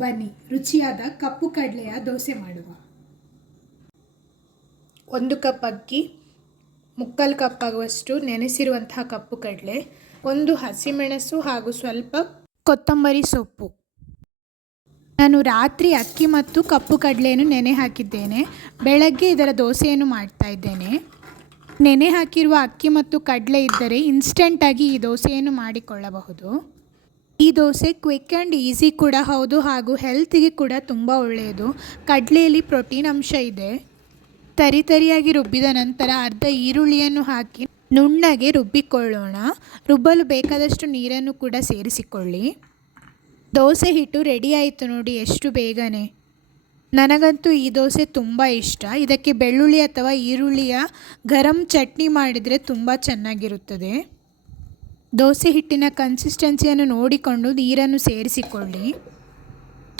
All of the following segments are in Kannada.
ಬನ್ನಿ ರುಚಿಯಾದ ಕಪ್ಪು ಕಡಲೆಯ ದೋಸೆ ಮಾಡುವ. 1 ಕಪ್ ಅಕ್ಕಿ, ಮುಕ್ಕಾಲು ಕಪ್ ಆಗುವಷ್ಟು ನೆನೆಸಿರುವಂತಹ ಕಪ್ಪು ಕಡಲೆ, 1 ಹಸಿಮೆಣಸು ಹಾಗೂ ಸ್ವಲ್ಪ ಕೊತ್ತಂಬರಿ ಸೊಪ್ಪು. ನಾನು ರಾತ್ರಿ ಅಕ್ಕಿ ಮತ್ತು ಕಪ್ಪು ಕಡಲೆಯನ್ನು ನೆನೆ ಹಾಕಿದ್ದೇನೆ. ಬೆಳಗ್ಗೆ ಇದರ ದೋಸೆಯನ್ನು ಮಾಡ್ತಾ ಇದ್ದೇನೆ. ನೆನೆ ಹಾಕಿರುವ ಅಕ್ಕಿ ಮತ್ತು ಕಡಲೆ ಇದ್ದರೆ ಇನ್ಸ್ಟೆಂಟಾಗಿ ಈ ದೋಸೆಯನ್ನು ಮಾಡಿಕೊಳ್ಳಬಹುದು. ಈ ದೋಸೆ ಕ್ವಿಕ್ ಆ್ಯಂಡ್ ಈಸಿ ಕೂಡ ಹೌದು ಹಾಗೂ ಹೆಲ್ತಿಗೆ ಕೂಡ ತುಂಬ ಒಳ್ಳೆಯದು. ಕಡಲೆಯಲ್ಲಿ ಪ್ರೋಟೀನ್ ಅಂಶ ಇದೆ. ತರಿಯಾಗಿ ರುಬ್ಬಿದ ನಂತರ ಅರ್ಧ ಈರುಳ್ಳಿಯನ್ನು ಹಾಕಿ ನುಣ್ಣಗೆ ರುಬ್ಬಿಕೊಳ್ಳೋಣ. ರುಬ್ಬಲು ಬೇಕಾದಷ್ಟು ನೀರನ್ನು ಕೂಡ ಸೇರಿಸಿಕೊಳ್ಳಿ. ದೋಸೆ ಹಿಟ್ಟು ರೆಡಿ ಆಯಿತು ನೋಡಿ, ಎಷ್ಟು ಬೇಗನೆ. ನನಗಂತೂ ಈ ದೋಸೆ ತುಂಬ ಇಷ್ಟ. ಇದಕ್ಕೆ ಬೆಳ್ಳುಳ್ಳಿ ಅಥವಾ ಈರುಳ್ಳಿಯ ಗರಂ ಚಟ್ನಿ ಮಾಡಿದರೆ ತುಂಬ ಚೆನ್ನಾಗಿರುತ್ತದೆ. ದೋಸೆ ಹಿಟ್ಟಿನ ಕನ್ಸಿಸ್ಟೆನ್ಸಿಯನ್ನು ನೋಡಿಕೊಂಡು ನೀರನ್ನು ಸೇರಿಸಿಕೊಳ್ಳಿ.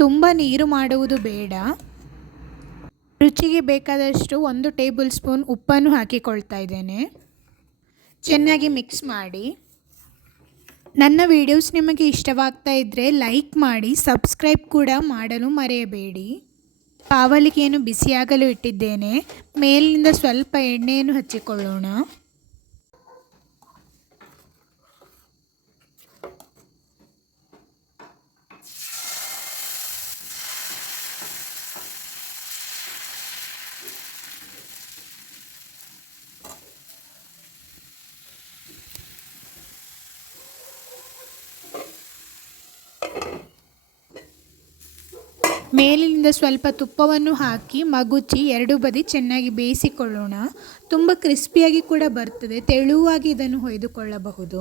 ತುಂಬ ನೀರು ಮಾಡುವುದು ಬೇಡ. ರುಚಿಗೆ ಬೇಕಾದಷ್ಟು 1 ಟೇಬಲ್ ಸ್ಪೂನ್ ಉಪ್ಪನ್ನು ಹಾಕಿಕೊಳ್ತಾ ಇದ್ದೇನೆ. ಚೆನ್ನಾಗಿ ಮಿಕ್ಸ್ ಮಾಡಿ. ನನ್ನ ವಿಡಿಯೋಸ್ ನಿಮಗೆ ಇಷ್ಟವಾಗ್ತಾ ಇದ್ದರೆ ಲೈಕ್ ಮಾಡಿ, ಸಬ್ಸ್ಕ್ರೈಬ್ ಕೂಡ ಮಾಡಲು ಮರೆಯಬೇಡಿ. ಪಾವಲಿಗೆಯನ್ನು ಬಿಸಿಯಾಗಲು ಇಟ್ಟಿದ್ದೇನೆ. ಮೇಲಿನಿಂದ ಸ್ವಲ್ಪ ಎಣ್ಣೆಯನ್ನು ಹಚ್ಚಿಕೊಳ್ಳೋಣ. ಮೇಲಿನಿಂದ ಸ್ವಲ್ಪ ತುಪ್ಪವನ್ನು ಹಾಕಿ ಮಗುಚಿ 2 ಬದಿ ಚೆನ್ನಾಗಿ ಬೇಯಿಸಿಕೊಳ್ಳೋಣ. ತುಂಬ ಕ್ರಿಸ್ಪಿಯಾಗಿ ಕೂಡ ಬರ್ತದೆ. ತೆಳುವಾಗಿ ಇದನ್ನು ಹೊಯ್ದುಕೊಳ್ಳಬಹುದು.